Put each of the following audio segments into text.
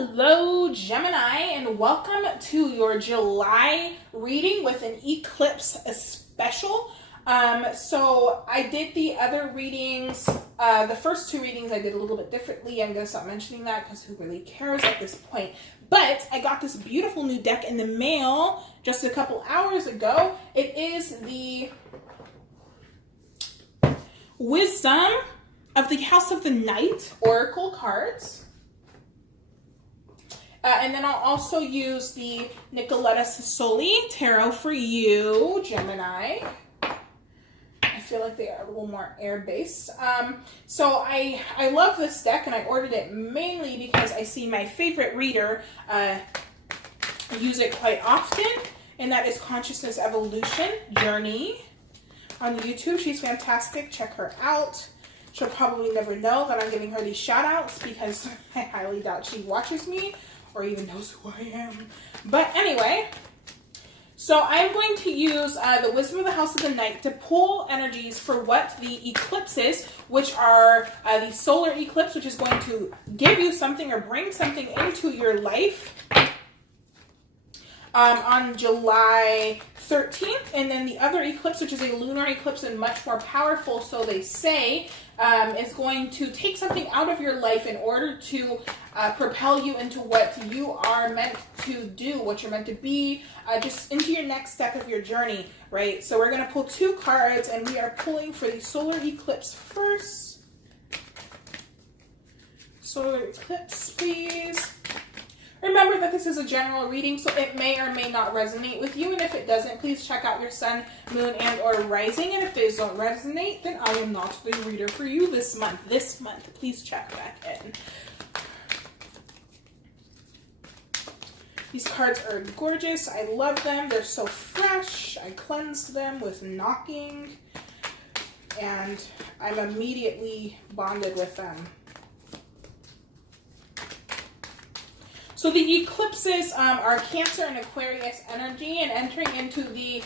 Hello, Gemini, and welcome to your July reading with an eclipse special. So I did the other readings, the first two readings I did a little bit differently. I'm going to stop mentioning that because who really cares at this point. But I got this beautiful new deck in the mail just a couple hours ago. It is the Wisdom of the House of the Night Oracle cards. And then I'll also use the Nicoletta Sassoli Tarot for you, Gemini. I feel like they are a little more air-based. So I love this deck, and I ordered it mainly because I see my favorite reader use it quite often, and that is Consciousness Evolution Journey on YouTube. She's fantastic. Check her out. She'll probably never know that I'm giving her these shout-outs because I highly doubt she watches me or even knows who I am. But anyway, so I'm going to use the Wisdom of the House of the Night to pull energies for what the eclipses, which are the solar eclipse, which is going to give you something or bring something into your life on July 13th. And then the other eclipse, which is a lunar eclipse and much more powerful, so they say, is going to take something out of your life in order to propel you into what you are meant to do, what you're meant to be, just into your next step of your journey, right? So we're going to pull two cards, and we are pulling for the solar eclipse first. Solar eclipse, please. Remember that this is a general reading, so it may or may not resonate with you, and if it doesn't, please check out your sun, moon, and or rising, and if these don't resonate, then I am not the reader for you this month. Please check back in. These cards are gorgeous. I love them. They're so fresh. I cleansed them with knocking, and I'm immediately bonded with them. So the eclipses are Cancer and Aquarius energy, and entering into the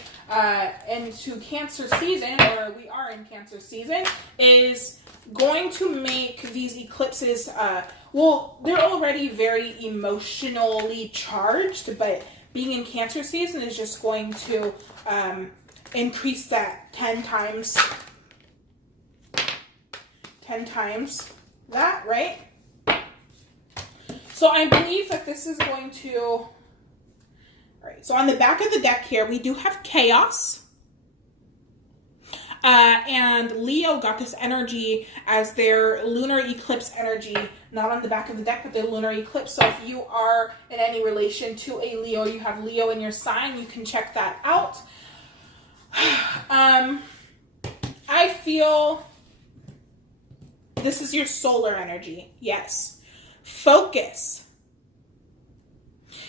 into Cancer season, or we are in Cancer season, is going to make these eclipses, well, they're already very emotionally charged, but being in Cancer season is just going to increase that 10 times. 10 times that, right? So I believe that this is going to, all right, so on the back of the deck here, we do have chaos. And Leo got this energy as their lunar eclipse energy, not on the back of the deck, but their lunar eclipse. So if you are in any relation to a Leo, you have Leo in your sign, you can check that out. I feel this is your solar energy. Yes. Focus.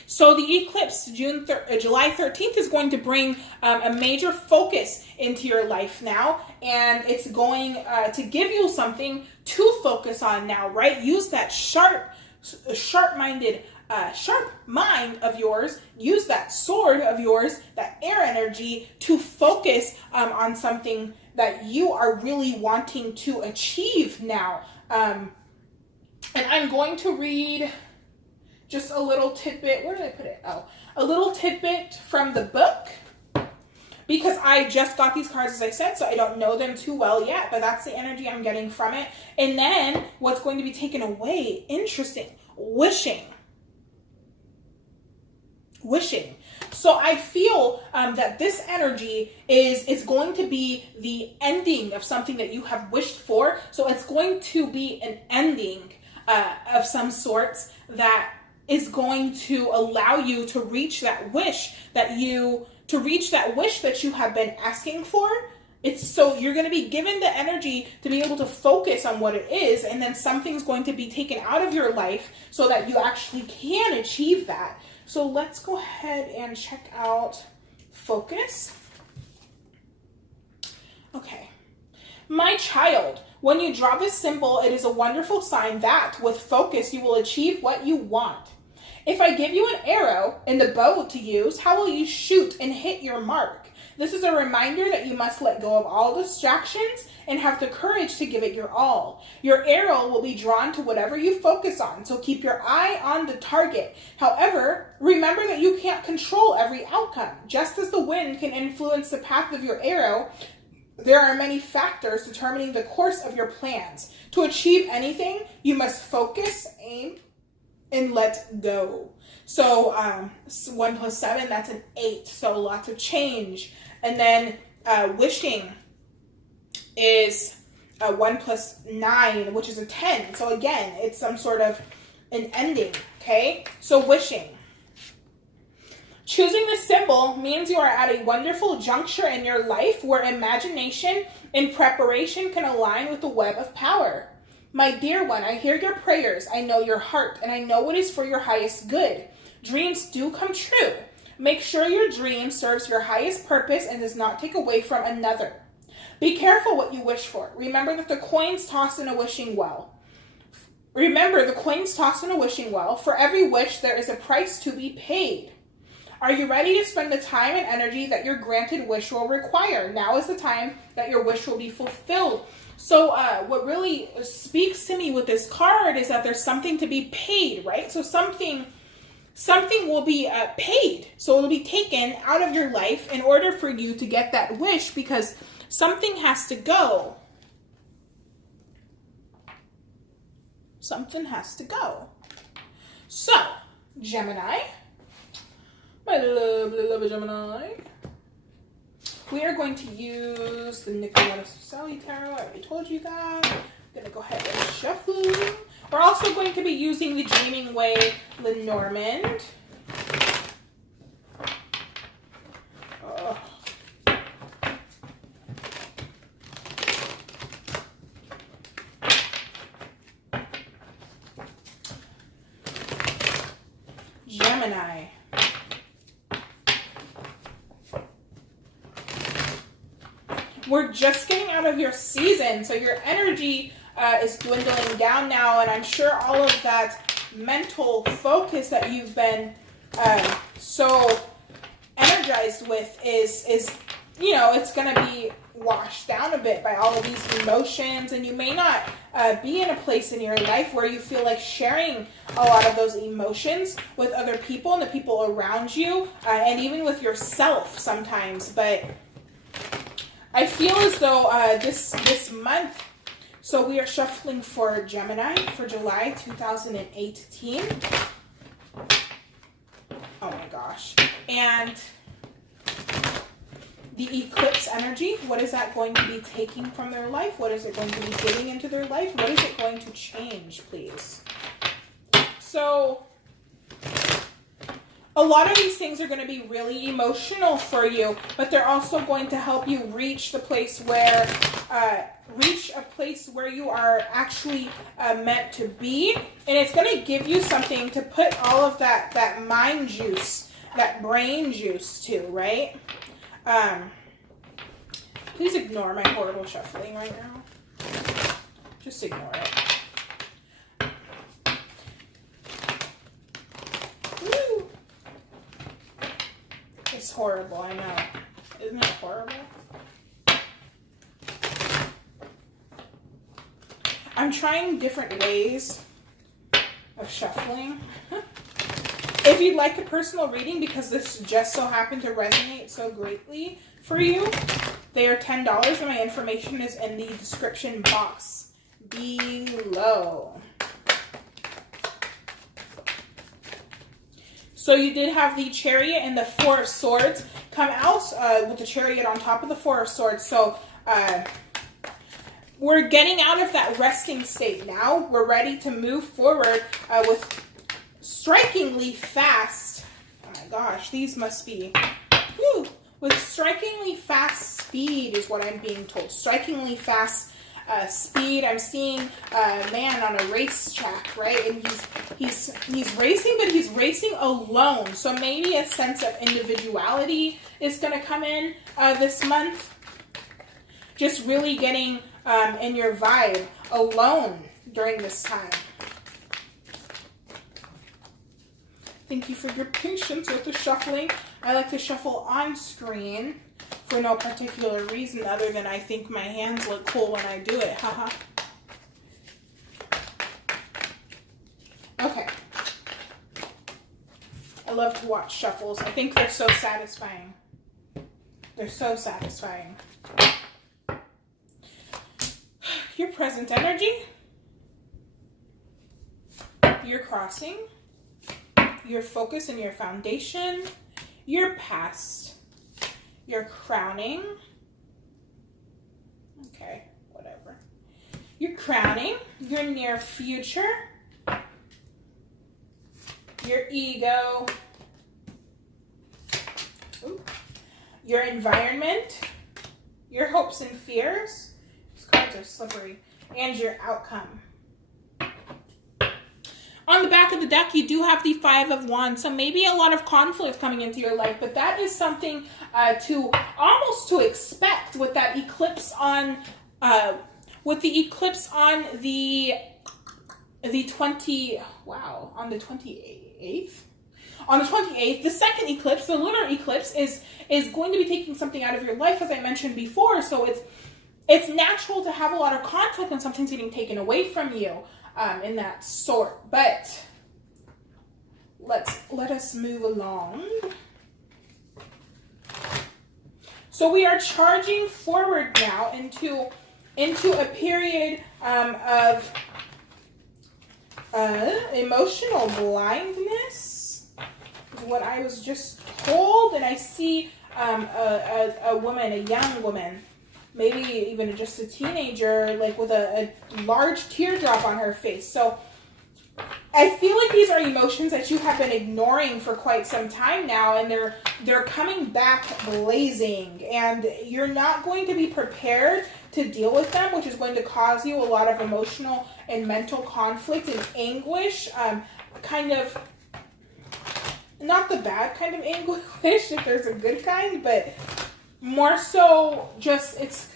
So the eclipse, July 13th, is going to bring a major focus into your life now, and it's going to give you something to focus on now, right? Use that sharp mind of yours, use that sword of yours, that air energy, to focus on something that you are really wanting to achieve now. And I'm going to read just a little tidbit. Where did I put it? Oh, a little tidbit from the book, because I just got these cards, as I said, so I don't know them too well yet, but that's the energy I'm getting from it. And then what's going to be taken away, interesting, wishing. So I feel that this energy is going to be the ending of something that you have wished for. So it's going to be an ending of some sorts that is going to allow you to reach that wish that you have been asking for. So you're going to be given the energy to be able to focus on what it is, and then something's going to be taken out of your life so that you actually can achieve that. So let's go ahead and check out focus. Okay. My child, when you draw this symbol, it is a wonderful sign that, with focus, you will achieve what you want. If I give you an arrow and the bow to use, how will you shoot and hit your mark? This is a reminder that you must let go of all distractions and have the courage to give it your all. Your arrow will be drawn to whatever you focus on, so keep your eye on the target. However, remember that you can't control every outcome. Just as the wind can influence the path of your arrow, there are many factors determining the course of your plans. To achieve anything, you must focus, aim, and let go. So 1 plus 7, that's an 8. So lots of change. And then wishing is 1 plus 9, which is a 10. So again, it's some sort of an ending. Okay, so wishing. Choosing this symbol means you are at a wonderful juncture in your life where imagination and preparation can align with the web of power. My dear one, I hear your prayers, I know your heart, and I know what is for your highest good. Dreams do come true. Make sure your dream serves your highest purpose and does not take away from another. Be careful what you wish for. Remember that the coins tossed in a wishing well. Remember the coins tossed in a wishing well. For every wish, there is a price to be paid. Are you ready to spend the time and energy that your granted wish will require? Now is the time that your wish will be fulfilled. So what really speaks to me with this card is that there's something to be paid, right? So something will be paid. So it'll be taken out of your life in order for you to get that wish, because something has to go. Something has to go. So, Gemini, my lovely Gemini, we are going to use the Cozmicraystarot Tarot. I already told you that. I'm going to go ahead and shuffle. We're also going to be using the Dreaming Way Lenormand. Gemini. We're just getting out of your season, so your energy is dwindling down now, and I'm sure all of that mental focus that you've been so energized with is it's going to be washed down a bit by all of these emotions, and you may not be in a place in your life where you feel like sharing a lot of those emotions with other people and the people around you, and even with yourself sometimes. But I feel as though this month, so we are shuffling for Gemini for July 2018. Oh my gosh. And the eclipse energy, what is that going to be taking from their life? What is it going to be getting into their life? What is it going to change, please? So a lot of these things are going to be really emotional for you, but they're also going to help you reach the place where, you are actually meant to be. And it's going to give you something to put all of that mind juice, that brain juice to, right? Please ignore my horrible shuffling right now. Just ignore it. Woo! It's horrible, I know. Isn't it horrible? I'm trying different ways of shuffling. If you'd like a personal reading, because this just so happened to resonate so greatly for you, they are $10, and my information is in the description box below. So you did have the Chariot and the Four of Swords come out with the Chariot on top of the Four of Swords. So we're getting out of that resting state now. We're ready to move forward with strikingly fast. Oh my gosh, these must be, with strikingly fast speed is what I'm being told. Strikingly fast speed. I'm seeing a man on a racetrack, right? And he's racing, but he's racing alone. So maybe a sense of individuality is going to come in this month. Just really getting in your vibe alone during this time. Thank you for your patience with the shuffling. I like to shuffle on screen for no particular reason other than I think my hands look cool when I do it. Haha. Okay. I love to watch shuffles. I think they're so satisfying. They're so satisfying. Your present energy, your crossing, your focus and your foundation, your past, your crowning. Okay, whatever. Your crowning, your near future, your ego, your environment, your hopes and fears. These cards are slippery. And your outcome. On the back of the deck, you do have the Five of Wands. So maybe a lot of conflict coming into your life, but that is something to almost to expect with that eclipse on, with the eclipse on the 28th. On the 28th, the second eclipse, the lunar eclipse, is going to be taking something out of your life, as I mentioned before. So it's natural to have a lot of conflict when something's getting taken away from you, in that sort. But let us move along. So we are charging forward now into a period of emotional blindness, is what I was just told. And I see a woman, a young woman, maybe even just a teenager, like with a large teardrop on her face. So I feel like these are emotions that you have been ignoring for quite some time now, and they're coming back blazing, and you're not going to be prepared to deal with them, which is going to cause you a lot of emotional and mental conflict and anguish. Kind of, not the bad kind of anguish, if there's a good kind, but more so just it's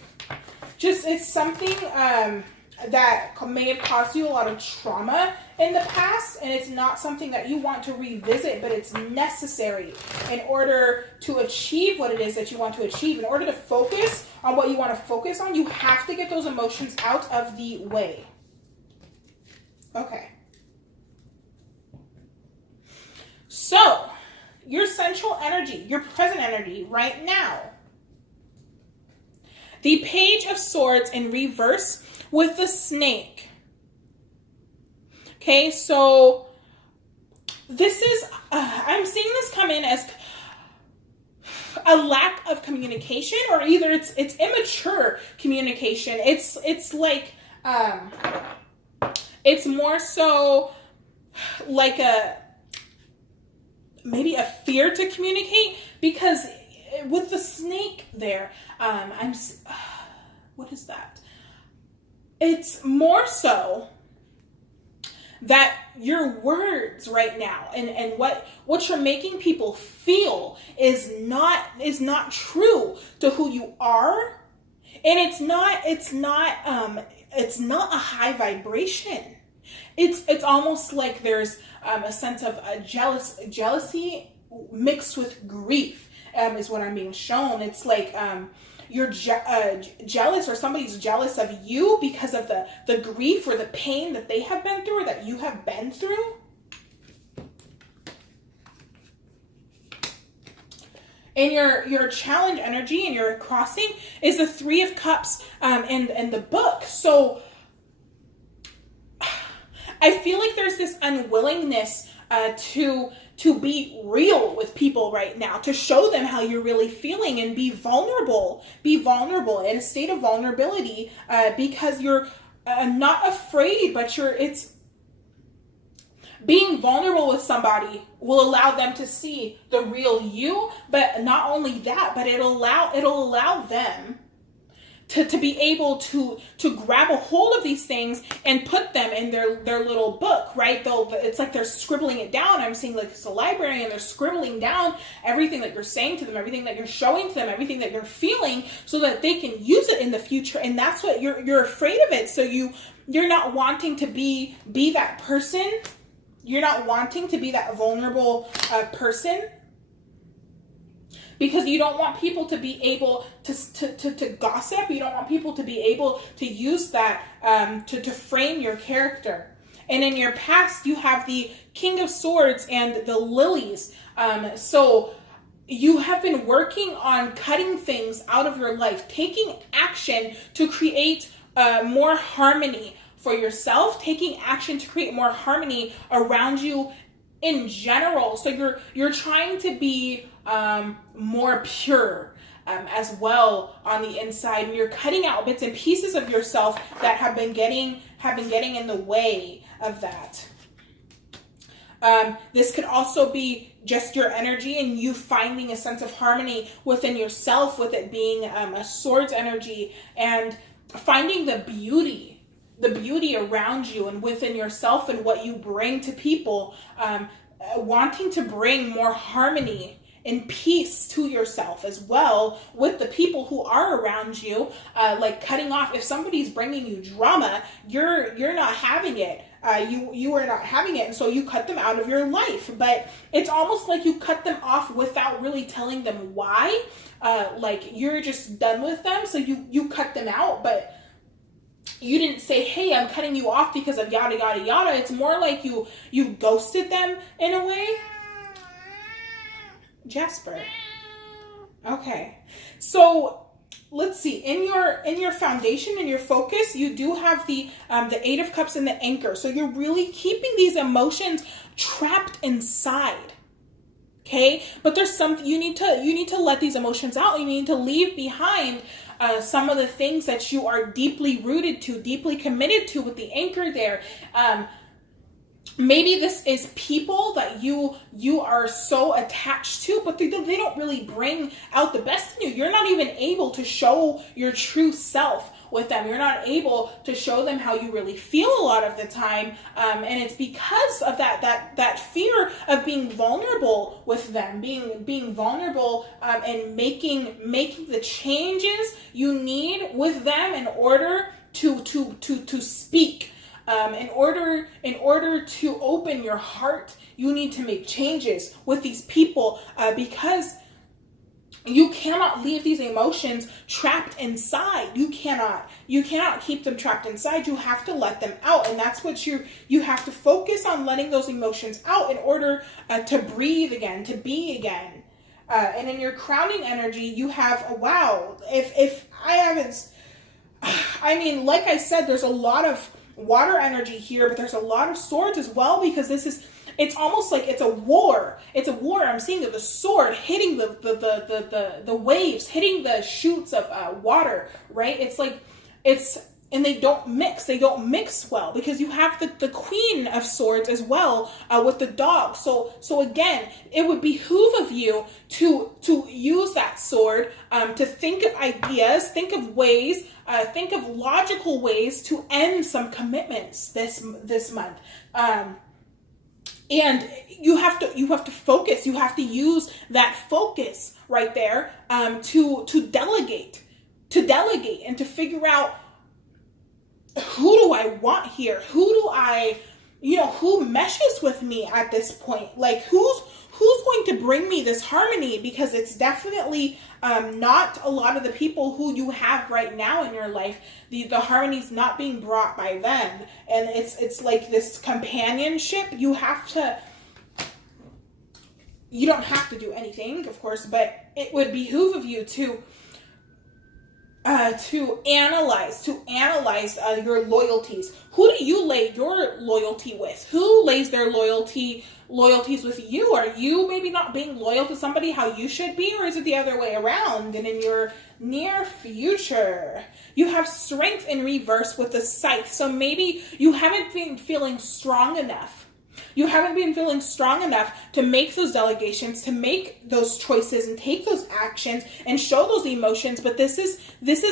something that may have caused you a lot of trauma in the past, and it's not something that you want to revisit, but it's necessary in order to achieve what it is that you want to achieve. In order to focus on what you want to focus on, you have to get those emotions out of the way. Okay. So, your central energy, your present energy right now. The Page of Swords in reverse with the snake. Okay, so this is, I'm seeing this come in as a lack of communication, or either it's immature communication. It's like, it's more so like maybe a fear to communicate, because with the snake there, what is that? It's more so that your words right now and what you're making people feel is not true to who you are, and it's not a high vibration. It's almost like there's a sense of jealousy mixed with grief, is what I'm being shown. It's like you're jealous, or somebody's jealous of you because of the grief or the pain that they have been through, or that you have been through. And your challenge energy and your crossing is the Three of Cups and the book. So I feel like there's this unwillingness to be real with people right now, to show them how you're really feeling and be vulnerable in a state of vulnerability, because you're not afraid, but it's being vulnerable with somebody will allow them to see the real you. But not only that, but it'll allow them to be able to grab a hold of these things and put them in their little book, right? It's like they're scribbling it down. I'm seeing like it's a library, and they're scribbling down everything that you're saying to them, everything that you're showing to them, everything that you're feeling, so that they can use it in the future. And that's what you're afraid of it. So you're not wanting to be that person. You're not wanting to be that vulnerable person. because you don't want people to be able to gossip. You don't want people to be able to use that to frame your character. And in your past, you have the King of Swords and the Lilies. So you have been working on cutting things out of your life, taking action to create more harmony for yourself, taking action to create more harmony around you in general. So you're trying to be more pure as well on the inside, and you're cutting out bits and pieces of yourself that have been getting in the way of that. This could also be just your energy and you finding a sense of harmony within yourself, with it being a swords energy, and finding the beauty around you and within yourself and what you bring to people, wanting to bring more harmony and peace to yourself as well with the people who are around you, like cutting off, if somebody's bringing you drama, you're not having it. You are not having it, and so you cut them out of your life. But it's almost like you cut them off without really telling them why. Like you're just done with them, so you cut them out, but you didn't say, hey, I'm cutting you off because of yada yada yada. It's more like you ghosted them in a way. Jasper. Okay, so let's see, in your foundation, in your focus, you do have the Eight of Cups and the Anchor. So you're really keeping these emotions trapped inside. Okay, but there's something you need to let these emotions out. You need to leave behind some of the things that you are deeply rooted to, deeply committed to with the Anchor there. Maybe this is people that you are so attached to, but they don't really bring out the best in you. You're not even able to show your true self with them. You're not able to show them how you really feel a lot of the time, and it's because of that fear of being vulnerable with them, being vulnerable, and making the changes you need with them in order to speak. In order to open your heart, you need to make changes with these people, because you cannot leave these emotions trapped inside. You cannot keep them trapped inside. You have to let them out, and that's what you have to focus on, letting those emotions out in order to breathe again, to be again. And in your crowning energy, you have wow. If I haven't, I mean, like I said, there's a lot of water energy here, but there's a lot of swords as well, because it's almost like it's a war. It's a war. I'm seeing the sword hitting the waves, hitting the shoots of water, right? It's like and they don't mix well, because you have the Queen of Swords as well, with the dog. So again, it would behoove of you to use that sword, to think of ideas, think of ways, think of logical ways to end some commitments this month. And you have to focus. You have to use that focus right there, to delegate and to figure out, who do I want here? Who do I, who meshes with me at this point? Like who's going to bring me this harmony? Because it's definitely not a lot of the people who you have right now in your life. The harmony's not being brought by them, and it's like this companionship. You don't have to do anything, of course, but it would behoove of you to analyze your loyalties. Who do you lay your loyalty with? Who lays their loyalties with you? Are you maybe not being loyal to somebody how you should be, or is it the other way around? And in your near future, you have Strength in reverse with the Scythe. So maybe you haven't been feeling strong enough. You haven't been feeling strong enough to make those delegations, to make those choices and take those actions and show those emotions, but this is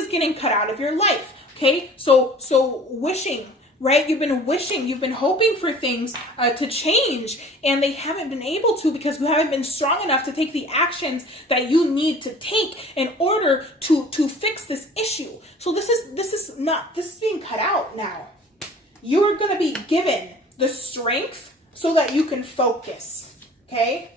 getting cut out of your life. Okay? So wishing, right? You've been hoping for things to change, and they haven't been able to, because you haven't been strong enough to take the actions that you need to take in order to fix this issue. So this is being cut out now. You are going to be given the strength so that you can focus, okay?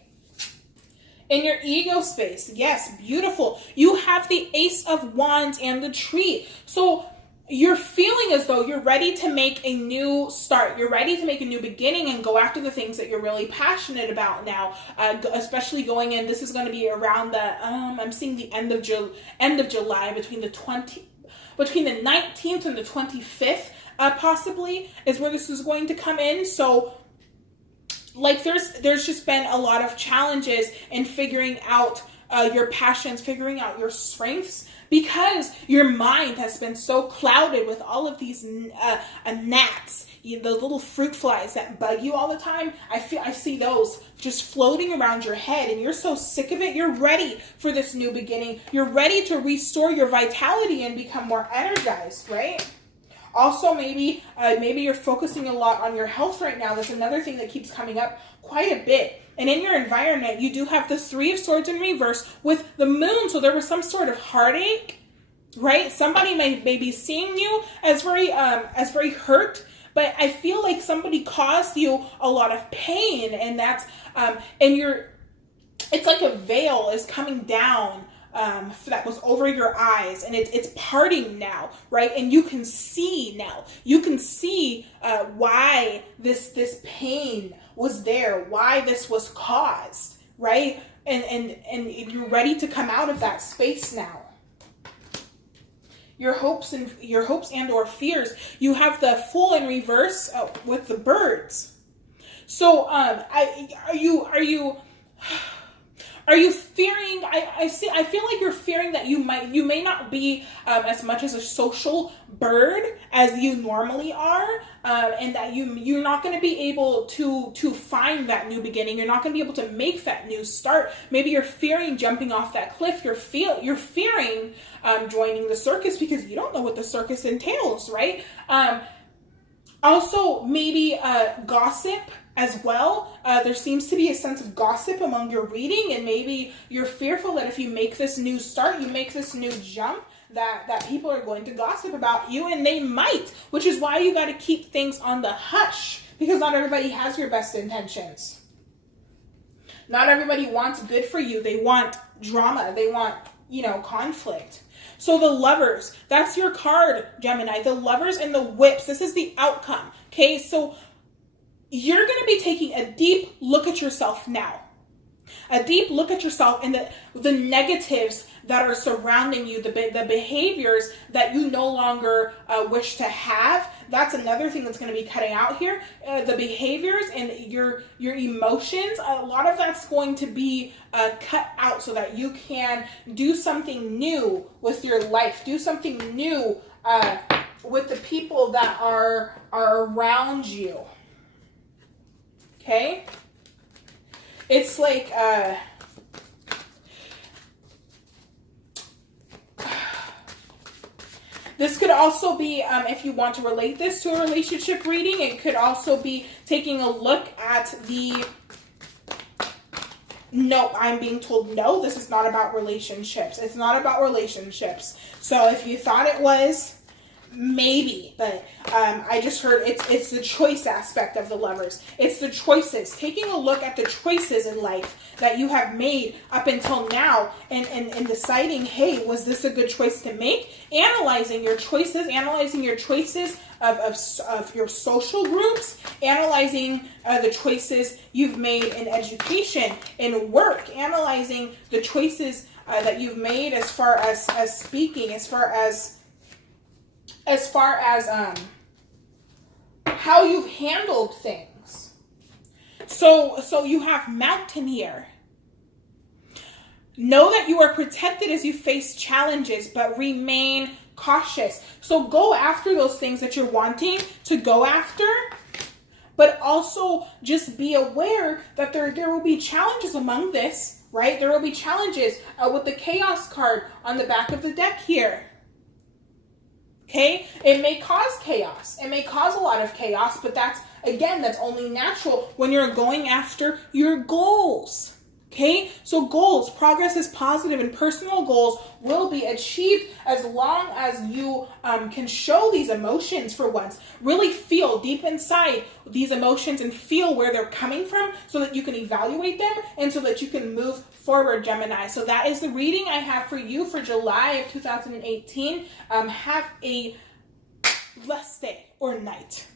In your ego space. Yes, beautiful. You have the Ace of Wands and the Tree. So you're feeling as though you're ready to make a new start. You're ready to make a new beginning and go after the things that you're really passionate about now. Especially going in, this is going to be around the, I'm seeing the end of July, between the 19th and the 25th, possibly, is where this is going to come in. So, like, there's just been a lot of challenges in figuring out your passions, figuring out your strengths, because your mind has been so clouded with all of these gnats, those little fruit flies that bug you all the time. I see those just floating around your head, and you're so sick of it. You're ready for this new beginning. You're ready to restore your vitality and become more energized, right? Also, maybe you're focusing a lot on your health right now. That's another thing that keeps coming up quite a bit. And in your environment, you do have the Three of Swords in reverse with the Moon. So there was some sort of heartache, right? Somebody may be seeing you as very hurt, but I feel like somebody caused you a lot of pain, and that's it's like a veil is coming down that was over your eyes, and it's parting now, right? And you can see now. You can see why this pain was there, why this was caused, right? And you're ready to come out of that space now. Your hopes and or fears. You have the Fool in reverse with the birds. So are you fearing? I feel like you're fearing that you may not be as much as a social bird as you normally are, and that you're not going to be able to find that new beginning. You're not going to be able to make that new start. Maybe you're fearing jumping off that cliff. You're fearing joining the circus because you don't know what the circus entails, right? Also, maybe gossip as well. There seems to be a sense of gossip among your reading, and maybe you're fearful that if you make this new start, you make this new jump, that people are going to gossip about you, and they might, which is why you got to keep things on the hush, because not everybody has your best intentions. Not everybody wants good for you. They want drama. They want, conflict. So the Lovers, that's your card, Gemini. The Lovers and the Whips, this is the outcome. Okay, so you're going to be taking a deep look at yourself now. A deep look at yourself and the negatives that are surrounding you, the behaviors that you no longer wish to have. That's another thing that's going to be cutting out here. The behaviors and your emotions, a lot of that's going to be cut out so that you can do something new with your life. Do something new with the people that are around you. Okay? It's like, this could also be, if you want to relate this to a relationship reading, it could also be taking a look at no, I'm being told, no, this is not about relationships. It's not about relationships. So if you thought it was, maybe, but I just heard it's the choice aspect of the Lovers. It's the choices, taking a look at the choices in life that you have made up until now, and deciding, hey, was this a good choice to make? Analyzing your choices of your social groups, analyzing the choices you've made in education, in work, analyzing the choices that you've made as far as speaking, as far as how you've handled things. So you have Mountain here. Know that you are protected as you face challenges, but remain cautious. So go after those things that you're wanting to go after, but also just be aware that there will be challenges among this, right? There will be challenges with the Chaos card on the back of the deck here. Okay, it may cause chaos. It may cause a lot of chaos, but that's only natural when you're going after your goals. Okay, so goals, progress is positive, and personal goals will be achieved as long as you can show these emotions for once. Really feel deep inside these emotions and feel where they're coming from so that you can evaluate them and so that you can move forward, Gemini. So that is the reading I have for you for July of 2018. Have a blessed day or night.